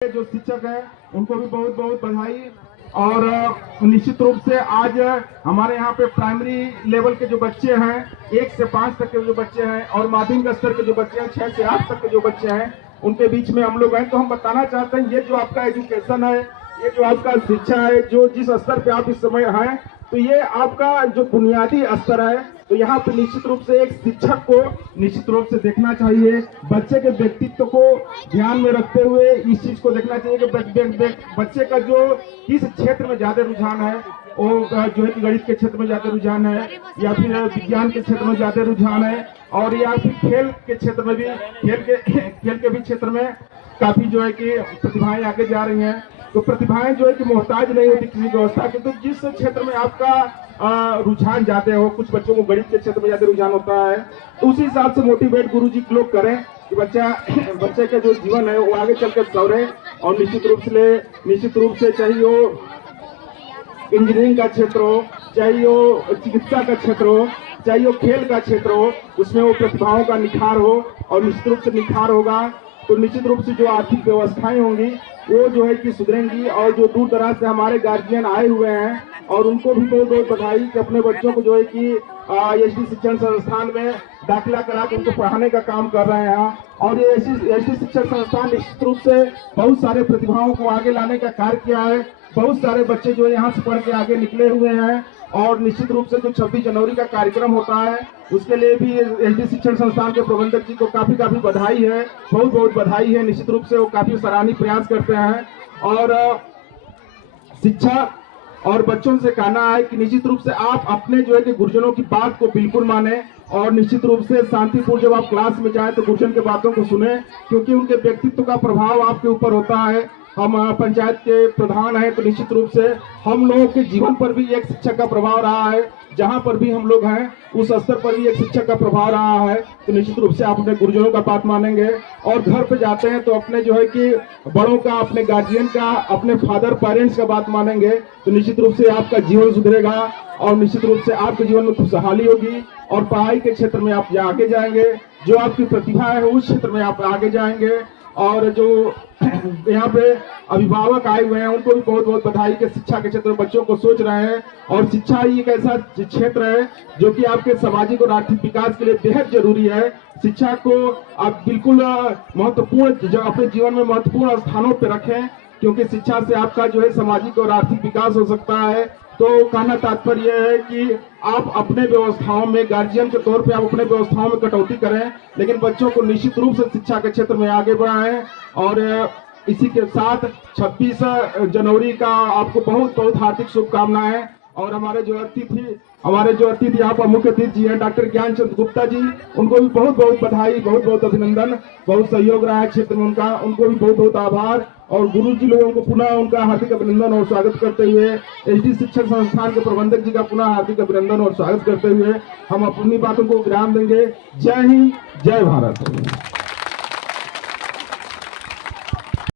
जो शिक्षक हैं उनको भी बहुत बहुत बधाई। और निश्चित रूप से आज हमारे यहाँ पे प्राइमरी लेवल के जो बच्चे हैं 1 से 5 तक के जो बच्चे हैं और माध्यमिक स्तर के जो बच्चे हैं 6 से 8 तक के जो बच्चे हैं उनके बीच में हम लोग हैं। तो हम बताना चाहते हैं ये जो आपका एजुकेशन है, ये जो आपका शिक्षा है, जो जिस स्तर पे आप इस समय हैं, तो ये आपका जो बुनियादी स्तर है। तो यहाँ पे निश्चित रूप से एक शिक्षक को निश्चित रूप से देखना चाहिए, बच्चे के व्यक्तित्व को ध्यान में रखते हुए इस चीज को देखना चाहिए कि बच्चे का जो किस क्षेत्र में ज्यादा रुझान है, वो जो है कि गणित के क्षेत्र में ज्यादा रुझान है या फिर विज्ञान के क्षेत्र में ज्यादा रुझान है, और या फिर खेल के क्षेत्र में भी खेल के भी क्षेत्र में काफी जो है कि प्रतिभाएं आगे जा रही हैं। तो प्रतिभाएं जो है कि मोहताज नहीं होती किसी व्यवस्था के। तो जिस क्षेत्र में आपका रुझान ज्यादा हो, कुछ बच्चों को गणित के क्षेत्र में ज्यादा रुझान होता है, तो उसी हिसाब से मोटिवेट गुरुजी लोग करें कि बच्चे का जो जीवन है वो आगे चलकर सवरे। और निश्चित रूप से चाहे वो इंजीनियरिंग का क्षेत्र हो, चाहे वो चिकित्सा का क्षेत्र हो, चाहे वो खेल का क्षेत्र हो, उसमें वो प्रतिभाओं का निखार हो। और निश्चित रूप से निखार होगा तो निश्चित रूप से जो आर्थिक व्यवस्थाएं होंगी वो जो है कि सुधरेंगी। और जो दूर दराज से हमारे गार्जियन आए हुए हैं और उनको भी बहुत बहुत बधाई कि अपने बच्चों को जो है कि एसटी शिक्षण संस्थान में दाखिला करा के उनको पढ़ाने का काम कर रहे हैं। और ये एसटी शिक्षण संस्थान निश्चित रूप से बहुत सारे प्रतिभाओं को आगे लाने का कार्य किया है। बहुत सारे बच्चे जो यहाँ से पढ़ के आगे निकले हुए हैं। और निश्चित रूप से जो 26 जनवरी का कार्यक्रम होता है उसके लिए भी एसटी शिक्षण संस्थान के प्रबंधक जी को काफी बधाई है, बहुत बहुत बधाई है। निश्चित रूप से वो काफी सराहनीय प्रयास करते हैं। और शिक्षा और बच्चों से कहना है कि निश्चित रूप से आप अपने जो है कि गुरुजनों की बात को बिल्कुल माने और निश्चित रूप से शांतिपूर्ण जब आप क्लास में जाएं तो गुरुजन के बातों को सुने, क्योंकि उनके व्यक्तित्व का प्रभाव आपके ऊपर होता है। हम पंचायत के प्रधान हैं तो निश्चित रूप से हम लोगों के जीवन पर भी एक शिक्षक का प्रभाव रहा है। जहां पर भी हम लोग हैं उस स्तर पर भी एक शिक्षक का प्रभाव रहा है। तो निश्चित रूप से आप अपने गुरुजनों का बात मानेंगे और घर पे जाते हैं तो अपने जो है कि बड़ों का, अपने गार्जियन का, अपने फादर पेरेंट्स का बात मानेंगे तो निश्चित रूप से आपका जीवन सुधरेगा और निश्चित रूप से आपके जीवन में खुशहाली होगी और पढ़ाई के क्षेत्र में आप आगे जाएंगे। जो आपकी प्रतिभा है उस क्षेत्र में आप आगे जाएंगे। और जो यहाँ पे अभिभावक आए हुए हैं उनको भी बहुत बहुत बधाई के शिक्षा के क्षेत्र में बच्चों को सोच रहे हैं। और शिक्षा ही एक ऐसा क्षेत्र है जो कि आपके सामाजिक और आर्थिक विकास के लिए बेहद जरूरी है। शिक्षा को आप बिल्कुल महत्वपूर्ण अपने जीवन में महत्वपूर्ण स्थानों पर रखें, क्योंकि शिक्षा से आपका जो है सामाजिक और आर्थिक विकास हो सकता है। तो कहना तात्पर्य है कि आप अपने व्यवस्थाओं में गार्जियन के तौर पे आप अपने व्यवस्थाओं में कटौती करें, लेकिन बच्चों को निश्चित रूप से शिक्षा के क्षेत्र में आगे बढ़ाएं। और इसी के साथ 26 जनवरी का आपको बहुत बहुत हार्दिक शुभकामनाएं। और हमारे जो अतिथि यहाँ पर मुख्य अतिथि जी हैं डॉक्टर ज्ञानचंद गुप्ता जी, उनको भी बहुत बहुत बधाई, बहुत बहुत अभिनंदन। बहुत सहयोग रहा है क्षेत्र में उनका, उनको भी बहुत बहुत आभार। और गुरु जी लोगों को पुनः उनका हार्दिक अभिनंदन और स्वागत करते हुए, एसटी शिक्षण संस्थान के प्रबंधक जी का पुनः हार्दिक अभिनंदन और स्वागत करते हुए हम अपनी बातों को विराम देंगे। जय हिंद, जय भारत।